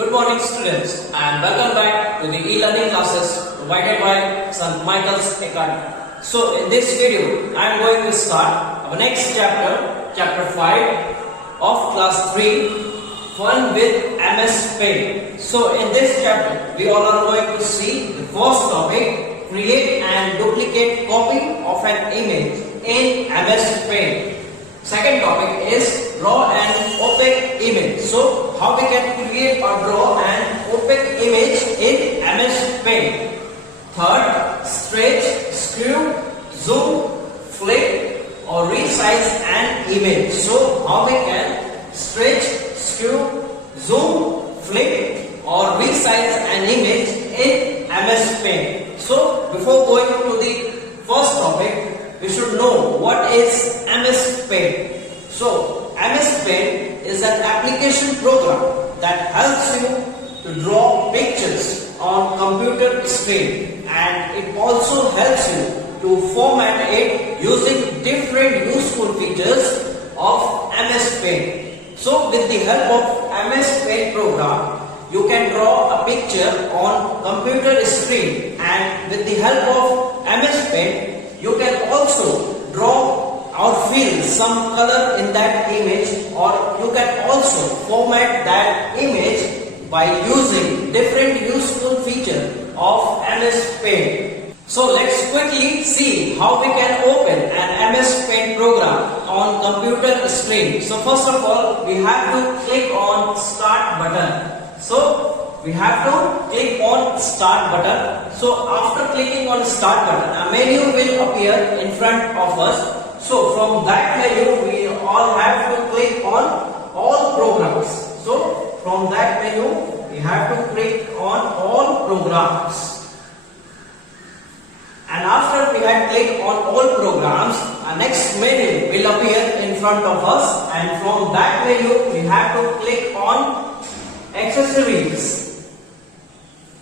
Good morning students and welcome back to the e-learning classes provided by St. Michael's Academy. So in this video I am going to start our next chapter, chapter 5 of class 3, Fun with MS Paint. So in this chapter we all are going to see the first topic, create and duplicate copy of an image in MS Paint. Second topic is draw an opaque image. So how we can create or draw an opaque image in MS Paint. Third, stretch, screw, zoom, flip or resize an image. So how we can stretch, screw, zoom, flip or resize an image in MS Paint. So before going to the first topic, we should know what is MS Paint. So MS Paint is an application program that helps you to draw pictures on computer screen, and it also helps you to format it using different useful features of MS Paint. So with the help of MS Paint program, you can draw a picture on computer screen, and with the help of MS Paint you can also draw or fill some color in that image, or you can also format that image by using different useful features of MS Paint. So let's quickly see how we can open an MS Paint program on computer screen. So first of all, we have to click on Start button. So we have to click on Start button. So after clicking on Start button, a menu will appear in front of us. So from that menu, we all have to click on All Programs. So from that menu, we have to click on All Programs. And after we have clicked on All Programs, a next menu will appear in front of us. And from that menu, we have to click on Accessories.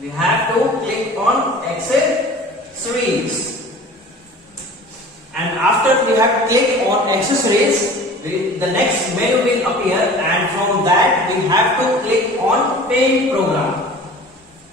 We have to click on Accessories. And after we have clicked on Accessories, the next menu will appear, and from that we have to click on Paint Program.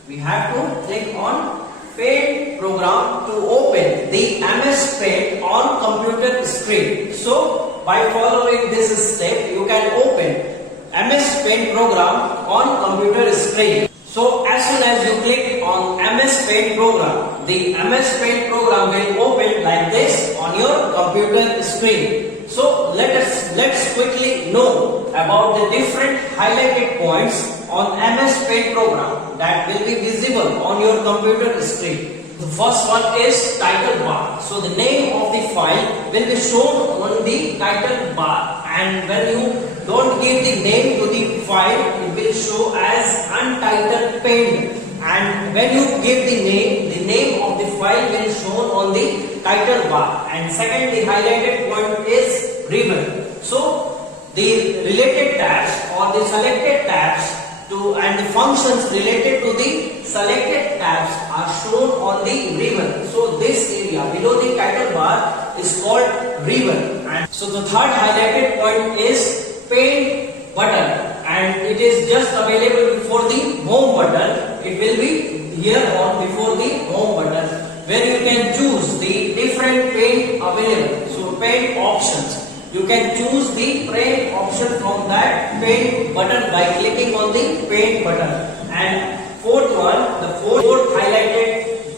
We have to click on Paint Program to open the MS Paint on computer screen. So by following this step, you can open MS Paint program on computer screen. So as soon as you click on MS Paint program, the MS Paint program will open like this on your computer screen. So let's quickly know about the different highlighted points on MS Paint program that will be visible on your computer screen. The first one is title bar. So the name of the file will be shown on the title bar, and when you don't give the name to the file, it will show as Untitled Paint, and when you give the name of the file will shown on the title bar. And second, the highlighted point is ribbon. So the related tabs or the selected tabs and the functions related to the selected tabs are shown on the ribbon. So this area below the title bar is called ribbon. And so the third highlighted point is Paint button, and it is just available before the Home button. It will be here on before the Home button, where you can choose the different paint available. So paint options, you can choose the paint option from that Paint button by clicking on the Paint button. And fourth one, the fourth highlighted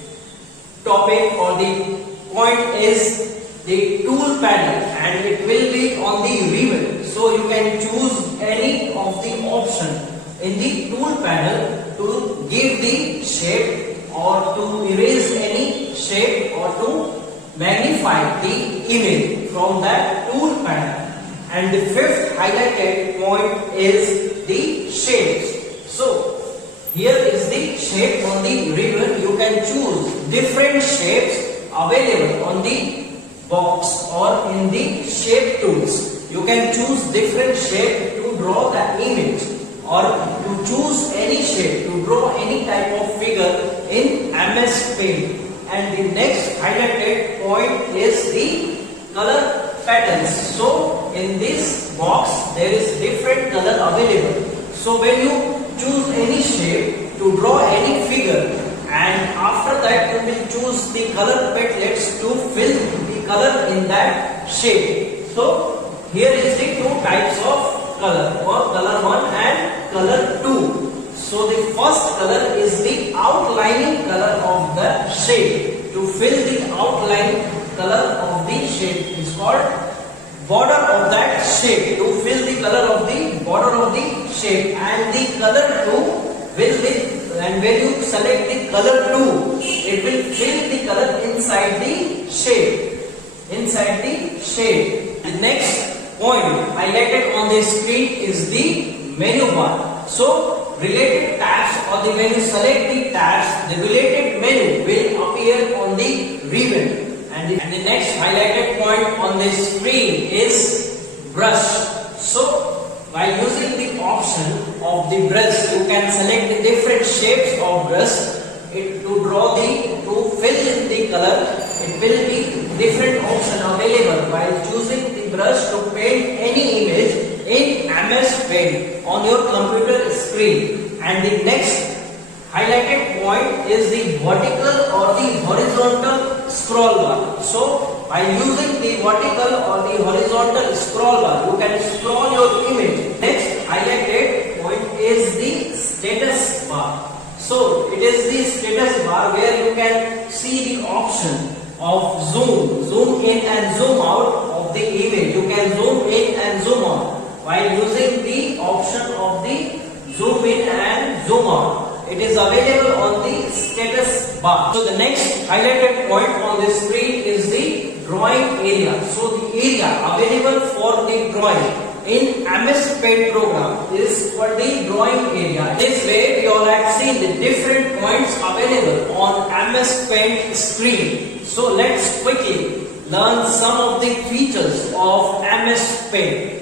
topic or the point is the tool panel, and it will be on the ribbon. So you can choose any of the option in the tool panel to give the shape or to erase any shape or to magnify the image from that tool panel. And the fifth highlighted point is the shapes. So here is the shape on the ribbon. You can choose different shapes available on the box or in the shape tools. You can choose different shape to draw the image, or to choose any shape to draw any type of figure in MS Paint. And the next highlighted point is the color patterns. So in this box there is different color available. So when you choose any that you will choose the color petlets to fill the color in that shape. So here is the two types of color, color 1 and color 2. So the first color is the outlining color of the shape. To fill the outline color of the shape is called border of that shape. To fill the color of the border of the shape, and the color 2 will be, and when you select the color 2, it will fill the color inside the shape. Inside the shape. The next point highlighted on the screen is the menu bar. So related tabs, or the when you select the tabs, the related menu will appear on the ribbon. And the next highlighted point on the screen is brush. So while using the option of the brush, you can select the different shapes of brush. To fill in the color, it will be different option available while choosing the brush to paint any image in MS Paint on your computer screen. And the next highlighted point is the vertical or the horizontal scroll bar. So by using the vertical or the horizontal scroll bar, you can scroll your image. Next highlighted point is the status bar. So it is the status bar where you can see the option of zoom in and zoom out of the image. You can zoom in and zoom out while using the option of the zoom in and zoom out. It is available on the status bar. So the next highlighted point on the screen is the drawing area. So the area available for the drawing in MS Paint program is for the drawing area. This way we all have seen the different points available on MS Paint screen. So let's quickly learn some of the features of MS Paint.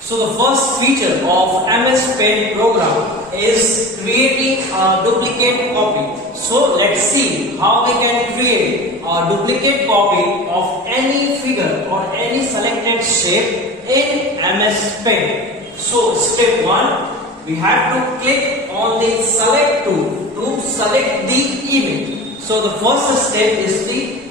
So the first feature of MS Paint program is creating a duplicate copy. So let's see how we can create a duplicate copy of any figure or any selected shape in MS Paint. So step 1, we have to click on the select tool to select the image. So the first step is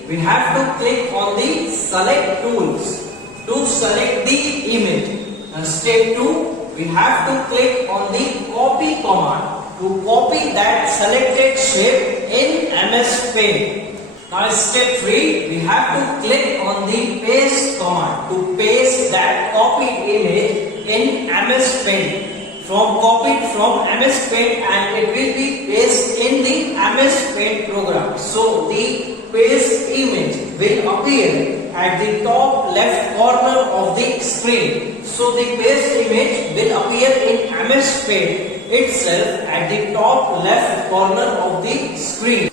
we have to click on the select tools to select the image. And step 2, we have to click on the copy command to copy that selected shape in MS Paint. Now step 3, we have to click on the paste command to paste that copied image in MS Paint. Copied from MS Paint, and it will be pasted in the MS Paint program. So the paste image will appear at the top left corner of the screen. So the paste image will appear in MS Paint itself at the top left corner of the screen.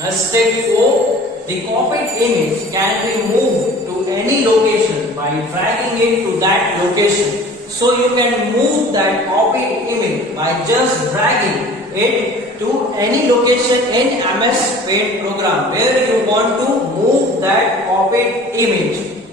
Now step 4, the copied image can be moved to any location by dragging it to that location. So you can move that copied image by just dragging it to any location in MS Paint program where you want to move that copied image.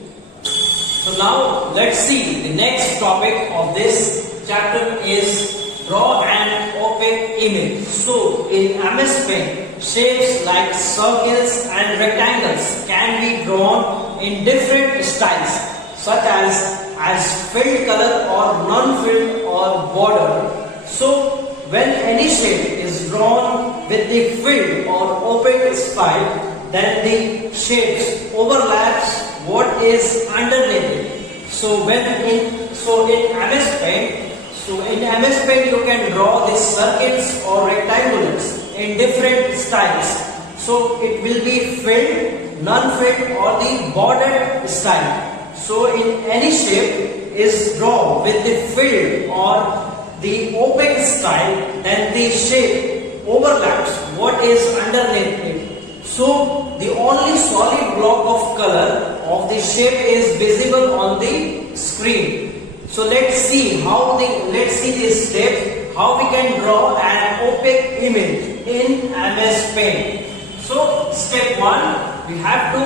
So now let's see the next topic of this chapter is draw an opaque image. So in MS Paint, shapes like circles and rectangles can be drawn in different styles, such as filled color or non-filled or border. So when any shape is drawn with the filled or opaque style, then the shapes overlaps what is underneath. So in MS Paint you can draw these circles or rectangulars in different styles. So it will be filled, non-filled or the bordered style. So in any shape is drawn with the filled or the opaque style, then the shape overlaps what is underneath it. So the only solid block of color of the shape is visible on the screen. So let's see this step how we can draw an opaque image in MS Paint. So step 1, we have to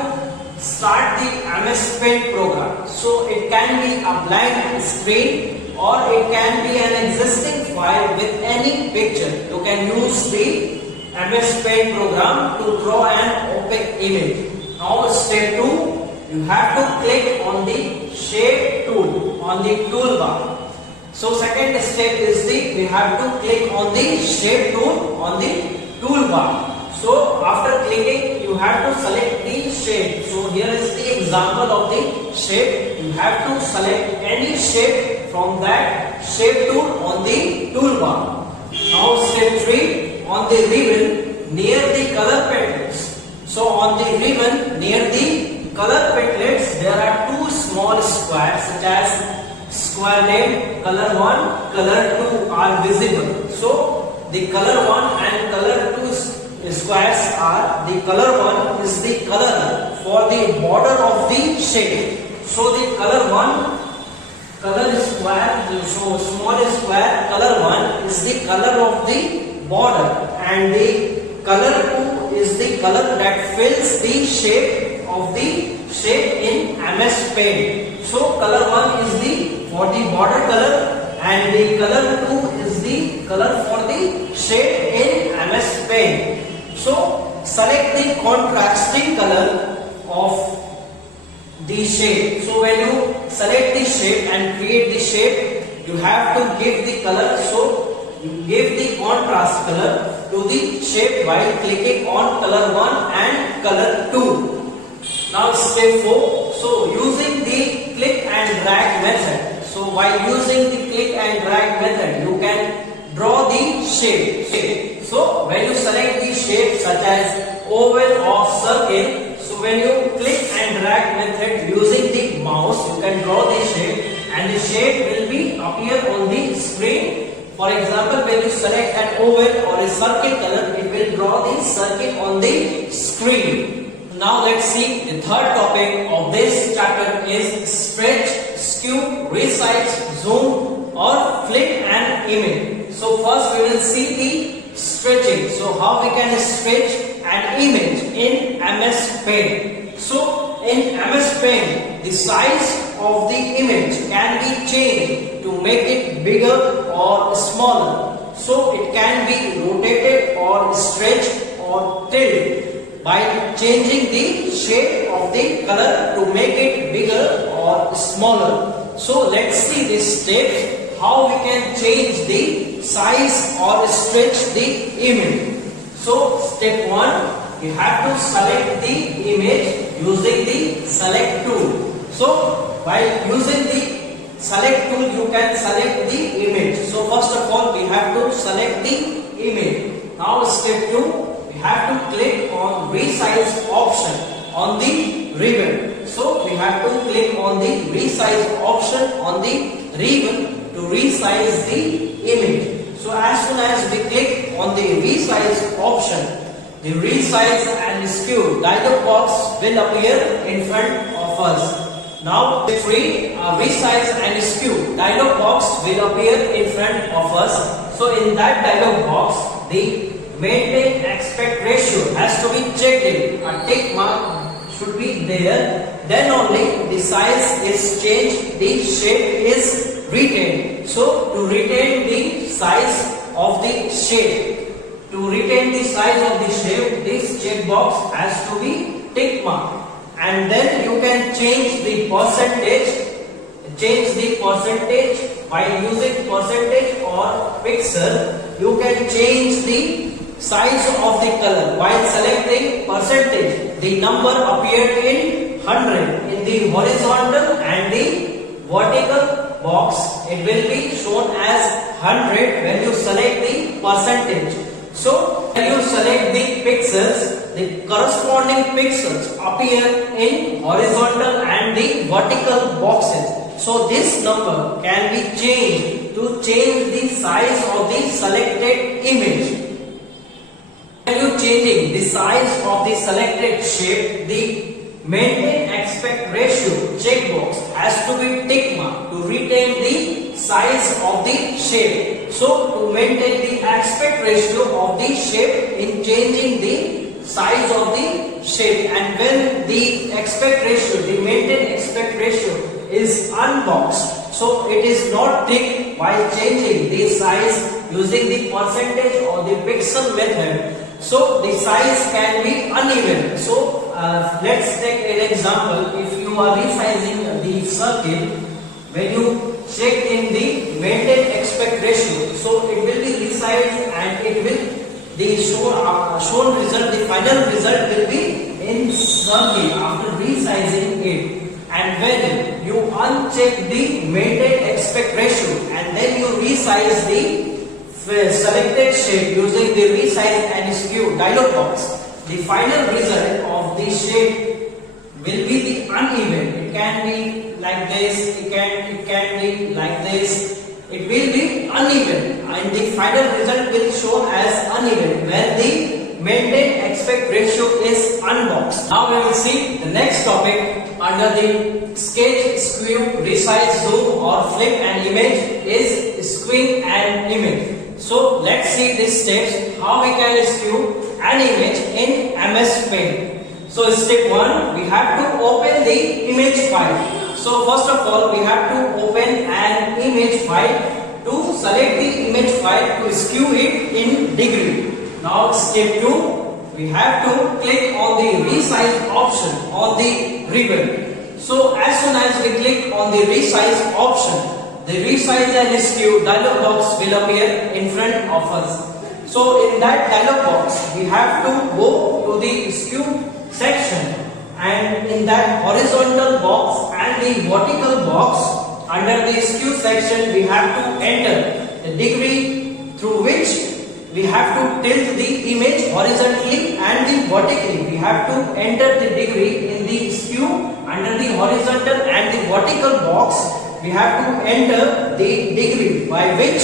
start the MS Paint program. So it can be a blank screen or it can be an existing file with any picture. You can use the MS Paint program to draw an opaque image. Now step 2, you have to click on the shape tool on the toolbar. So second step is we have to click on the shape tool on the toolbar. So after clicking, you have to select the shape. So here is the example of the shape. You have to select any shape from that shape tool on the toolbar. Now step 3, on the ribbon near the color petlets. So on the ribbon near the color petlets, there are two small squares such as square name color 1, color 2 are visible. So the color 1 and color 2 squares are, the color 1 is the color for the border of the shape. So the color 1 color square, so small square color 1 is the color of the border and the color 2 is the color that fills the shape of the shape in MS Paint. So color 1 is the for the border color and the color 2 is the color for the shape in MS Paint. So select the contrasting color of the shape. So when you select the shape and create the shape, you have to give the color. So you give the contrast color to the shape while clicking on color 1 and color 2. Now step 4. So using the click and drag method. So while using the click and drag method, you can draw the shape. So when you select the shape such as oval or circle, so when you click and drag method using the mouse, you can draw the shape and the shape will be appear on the screen. For example, when you select an oval or a circle color, it will draw the circle on the screen. Now let's see the third topic of this chapter is stretch, skew, resize, zoom or flip an image. So first we will see the stretching. So how we can stretch an image in MS Paint. So in MS Paint, the size of the image can be changed to make it bigger or smaller. So it can be rotated or stretched or tilted by changing the shape of the color to make it bigger or smaller. So let's see these steps how we can change the size or stretch the image. So step 1, you have to select the image using the select tool. So while using the select tool, you can select the image. So first of all, we have to select the image. Now step 2, we have to click on resize option on the ribbon. So we have to click on the resize option on the ribbon to resize the image. So as soon as we click on the resize option, the resize and skew dialog box will appear in front of us. Now the resize and skew dialog box will appear in front of us. So in that dialog box, the maintain aspect ratio has to be checked in. A tick mark should be there. Then only the size is changed, the shape is retained. So to retain the size of the shape, this checkbox has to be tick mark. And then you can change the percentage by using percentage or pixel. You can change the size of the color. While selecting percentage, the number appeared in 100 in the horizontal and the vertical box. It will be shown as 100 when you select the percentage. So when you select the pixels, the corresponding pixels appear in horizontal and the vertical boxes. So this number can be changed to change the size of the selected image. When you changing the size of the selected shape, the maintain aspect ratio checkbox has to be tick mark to retain the size of the shape. So to maintain the aspect ratio of the shape in changing the size of the shape, and when the aspect ratio, the maintain aspect ratio is unboxed, so it is not ticked while changing the size using the percentage or the pixel method. So the size can be uneven. So let's take an example. If you are resizing the circle, when you check in the maintain aspect ratio, so it will be resized and it will the shown result, the final result will be in circle after resizing it. And when you uncheck the maintain aspect ratio and then you resize the selected shape using the resize and skew dialog box, the final result of the shape will be the uneven. It can be like this, it can be like this. It will be uneven and the final result will show as uneven when the maintain aspect ratio is unboxed. Now we will see the next topic under the sketch, skew, resize, zoom or flip an image is skewing an image. So let's see these steps how we can skew an image in MS Paint. So step 1, we have to open the image file. So first of all, we have to open an image file. To select the image file to skew it in degree. Now step 2, we have to click on the resize option on the ribbon. So as soon as we click on the resize option, the resize and skew dialog box will appear in front of us. So in that dialog box, we have to go to the skew section, and in that horizontal box and the vertical box under the skew section, we have to enter the degree through which we have to tilt the image horizontally and the vertically. We have to enter the degree in the skew under the horizontal and the vertical box. We have to enter the degree by which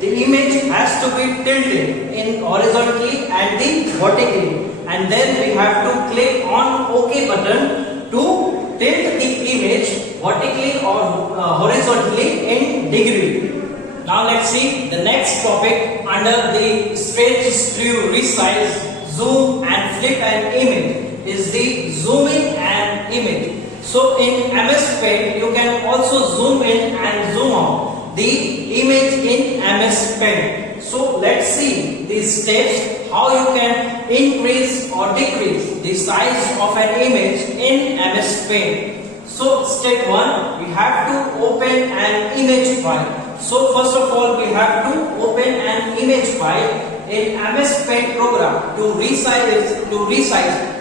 the image has to be tilted in horizontally and the vertically, and then we have to click on OK button to tilt the image vertically or horizontally in degree. Now let's see the next topic under the stretch, skew, resize, zoom and flip an image is the zooming an image. So in MS Paint you can also zoom in and zoom out the image in MS Paint. So let's see these steps how you can increase or decrease the size of an image in MS Paint. So step 1, we have to open an image file. So first of all, we have to open an image file in MS Paint program to resize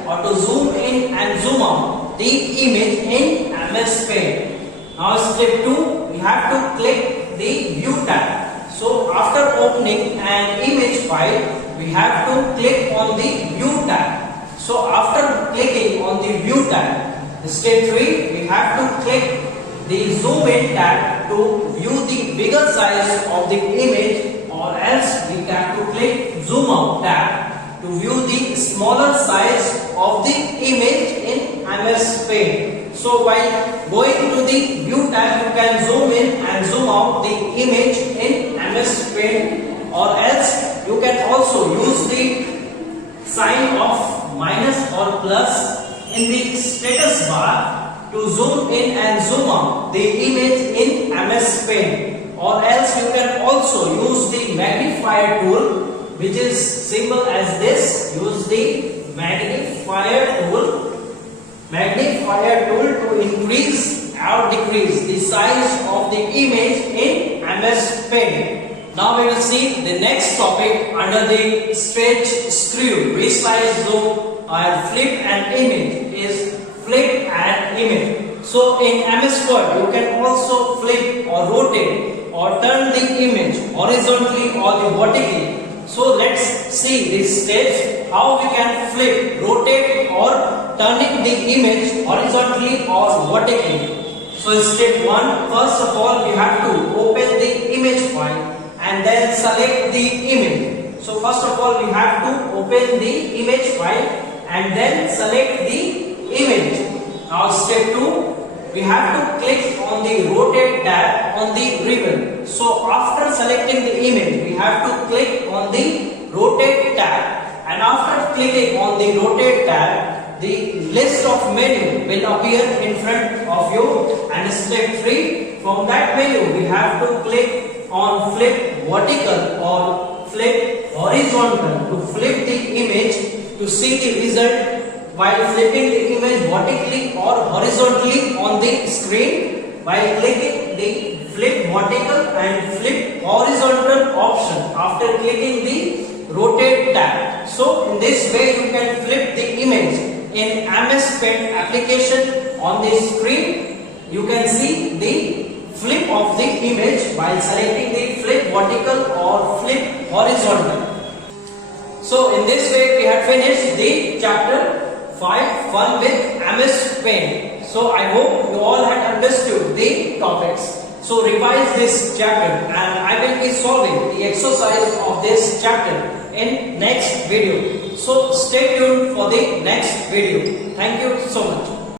or to zoom in and zoom out the image in MS Paint. Now step 2, we have to click the view tab. So after opening an image file, we have to click on the view tab. So after clicking on the view tab, step 3, we have to click the zoom in tab to view the bigger size of the image, or else we have to click zoom out tab to view the smaller size of the image in MS Paint. So while going to the view tab, you can zoom in and zoom out the image in MS Paint, or else you can also use the sign of minus or plus in the status bar to zoom in and zoom out the image in MS Paint, or else you can also use the magnifier tool, which is symbol as this. Use the magnifier tool to increase or decrease the size of the image in MS Paint. Now we will see the next topic under the stretch, skew, resize, zoom or flip an image is flip an image. So in MS Word you can also flip or rotate or turn the image horizontally or the vertically. So let's see these steps how we can flip, rotate or turning the image horizontally or vertically. So step 1, first of all we have to open the image file and then select the image. So first of all we have to open the image file and then select the image. Now step 2, we have to click on the rotate tab on the ribbon. So after selecting the image, we have to click on the rotate tab, and after clicking on the rotate tab, the list of menu will appear in front of you. And step 3, from that menu we have to click on flip vertical or flip horizontal, to flip the image to see the result while flipping the image vertically or horizontally on the screen. While clicking the flip vertical and flip horizontal option after clicking the rotate tab. So in this way you can flip the image in MS Paint application. On the screen you can see the flip of the image while selecting the flip vertical or flip horizontal. So in this way we have finished the chapter 5, Fun with MS Paint. So I hope you all had understood the topics. So revise this chapter and I will be solving the exercise of this chapter in next video. So stay tuned for the next video. Thank you so much.